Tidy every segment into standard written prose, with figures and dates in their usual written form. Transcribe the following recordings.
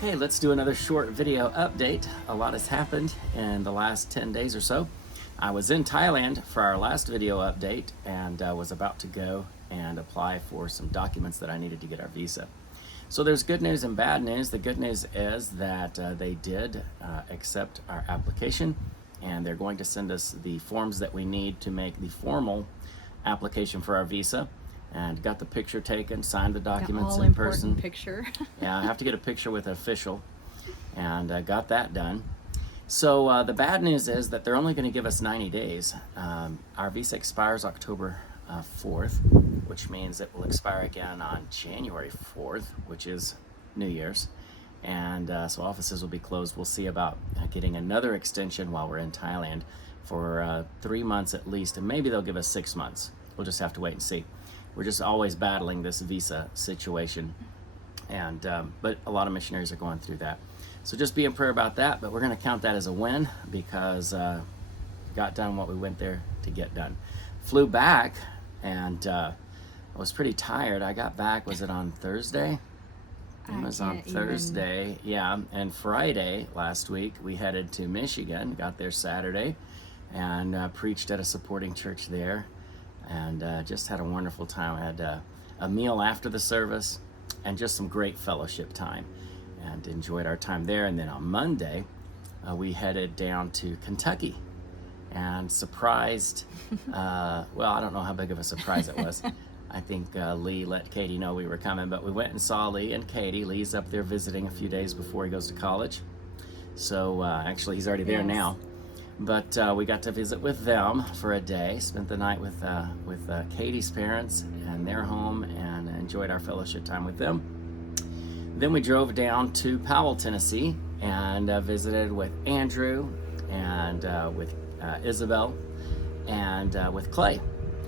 Okay, let's do another short video update. A lot has happened in the last 10 days or so. I was in Thailand for our last video update and was about to go and apply for some documents that I needed to get our visa. So there's good news and bad news. The good news is that they did accept our application, and they're going to send us the forms that we need to make the formal application for our visa. And got the picture taken, signed the documents in person. Picture. Yeah, I have to get a picture with an official, and got that done. So the bad news is that they're only going to give us 90 days. Our visa expires October 4th, which means it will expire again on January 4th, which is New Year's. And so offices will be closed. We'll see about getting another extension while we're in Thailand for 3 months at least, and maybe they'll give us 6 months. We'll just have to wait and see. We're just always battling this visa situation, and but a lot of missionaries are going through that. So just be in prayer about that, but we're going to count that as a win because got done what we went there to get done. Flew back, and I was pretty tired. I got back, was it on Thursday? It was on Thursday, yeah. And Friday last week, we headed to Michigan, got there Saturday, and preached at a supporting church there. And just had a wonderful time. I had a meal after the service and just some great fellowship time, and enjoyed our time there. And then on Monday, we headed down to Kentucky and surprised, well, I don't know how big of a surprise it was. I think Lee let Katie know we were coming, but we went and saw Lee and Katie. Lee's up there visiting a few days before he goes to college. So actually he's already there now. But we got to visit with them for a day, spent the night with Katie's parents and their home, and enjoyed our fellowship time with them. Then we drove down to Powell, Tennessee, and visited with Andrew, and with Isabel, and with Clay.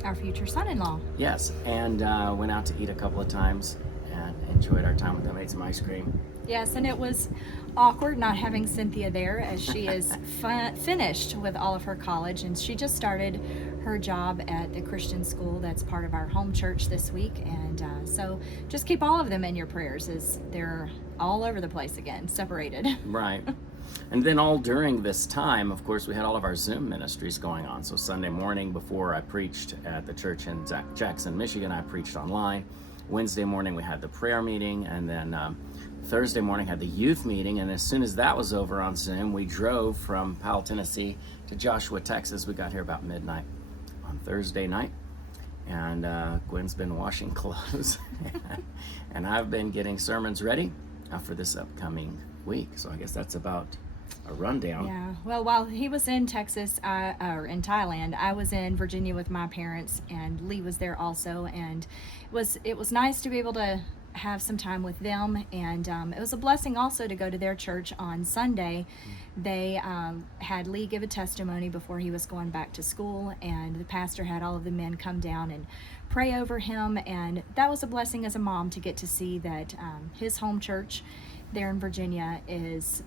Our future son-in-law. Yes, and went out to eat a couple of times and enjoyed our time with them, ate some ice cream. Yes, and it was awkward not having Cynthia there, as she is finished with all of her college, and she just started her job at the Christian school that's part of our home church this week. And so just keep all of them in your prayers, as they're all over the place again, separated. Right. And then all during this time, of course, we had all of our Zoom ministries going on. So Sunday morning, before I preached at the church in Jackson, Michigan, I preached online. Wednesday morning we had the prayer meeting, and then Thursday morning had the youth meeting, and as soon as that was over on Zoom, we drove from Powell, Tennessee to Joshua, Texas. We got here about midnight on Thursday night, and Gwen's been washing clothes and I've been getting sermons ready for this upcoming week. So I guess that's about a rundown. Yeah, well, while he was in Texas, or in Thailand, I was in Virginia with my parents, and Lee was there also, and it was nice to be able to have some time with them. And it was a blessing also to go to their church on Sunday. They had Lee give a testimony before he was going back to school, and the pastor had all of the men come down and pray over him, and that was a blessing as a mom to get to see that his home church there in Virginia is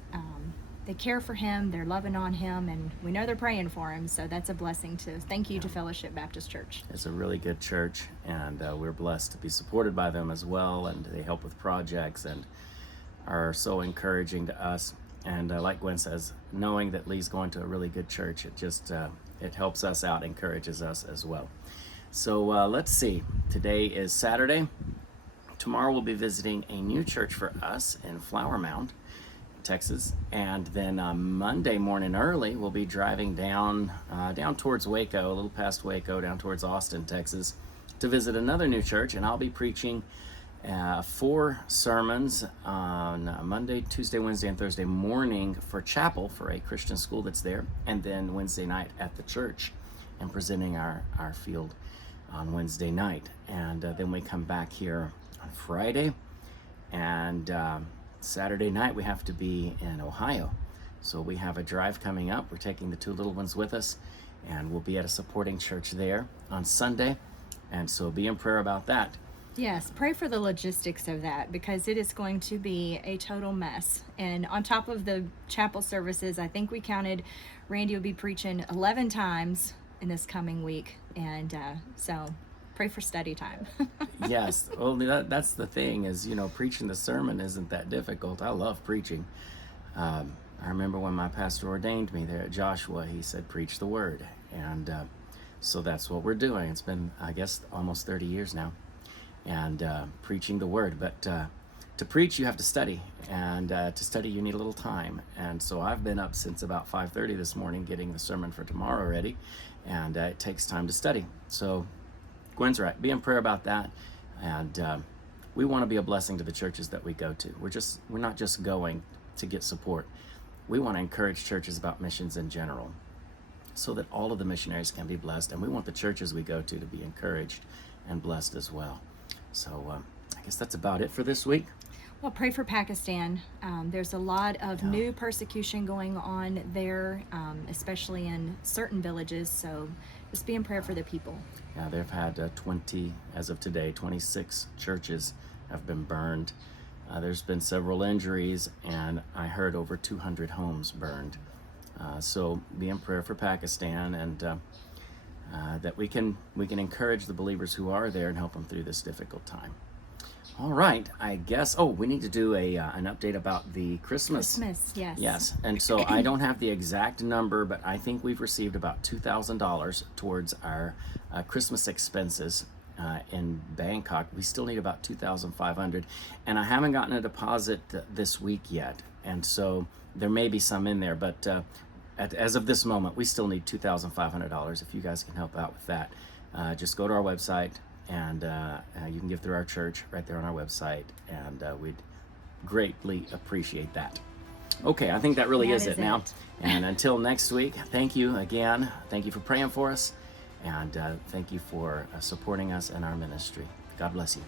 they care for him, they're loving on him, and we know they're praying for him. So that's a blessing to thank you to Fellowship Baptist Church. It's a really good church, and we're blessed to be supported by them as well, and they help with projects and are so encouraging to us. And like Gwen says, knowing that Lee's going to a really good church, it just it helps us out, encourages us as well. So let's see, today is Saturday. Tomorrow we'll be visiting a new church for us in Flower Mound, Texas, and then Monday morning early we'll be driving down towards Waco, a little past Waco, down towards Austin, Texas, to visit another new church. And I'll be preaching 4 sermons on Monday, Tuesday, Wednesday, and Thursday morning for chapel for a Christian school that's there, and then Wednesday night at the church, and presenting our field on Wednesday night. And then we come back here on Friday, and Saturday night we have to be in Ohio. So we have a drive coming up. We're taking the 2 little ones with us, and we'll be at a supporting church there on Sunday. And so be in prayer about that. Yes, pray for the logistics of that, because it is going to be a total mess. And on top of the chapel services, I think we counted Randy will be preaching 11 times in this coming week. And so Pray for study time. Yes, well, that's the thing is, preaching the sermon isn't that difficult. I love preaching. I remember when my pastor ordained me there at Joshua, he said, preach the word. And so that's what we're doing. It's been, I guess, almost 30 years now, and preaching the word. But to preach, you have to study, and to study, you need a little time. And so I've been up since about 5:30 this morning getting the sermon for tomorrow ready, and it takes time to study. So Gwen's right. Be in prayer about that. And we want to be a blessing to the churches that we go to. We're not just going to get support. We want to encourage churches about missions in general, so that all of the missionaries can be blessed, and we want the churches we go to be encouraged and blessed as well. So I guess that's about it for this week. Well, pray for Pakistan. There's a lot of new persecution going on there, especially in certain villages. So just be in prayer for the people. Yeah, they've had as of today, 26 churches have been burned. There's been several injuries, and I heard over 200 homes burned. So be in prayer for Pakistan, and that we can encourage the believers who are there and help them through this difficult time. All right, I guess. Oh, we need to do an update about the Christmas. Yes. Yes, and so I don't have the exact number, but I think we've received about $2,000 towards our Christmas expenses in Bangkok. We still need about $2,500, and I haven't gotten a deposit this week yet, and so there may be some in there, but as of this moment, we still need $2,500. If you guys can help out with that, just go to our website, and you can give through our church right there on our website, and we'd greatly appreciate that. Okay, I think that really is it now. And until next week, thank you again. Thank you for praying for us, and thank you for supporting us in our ministry. God bless you.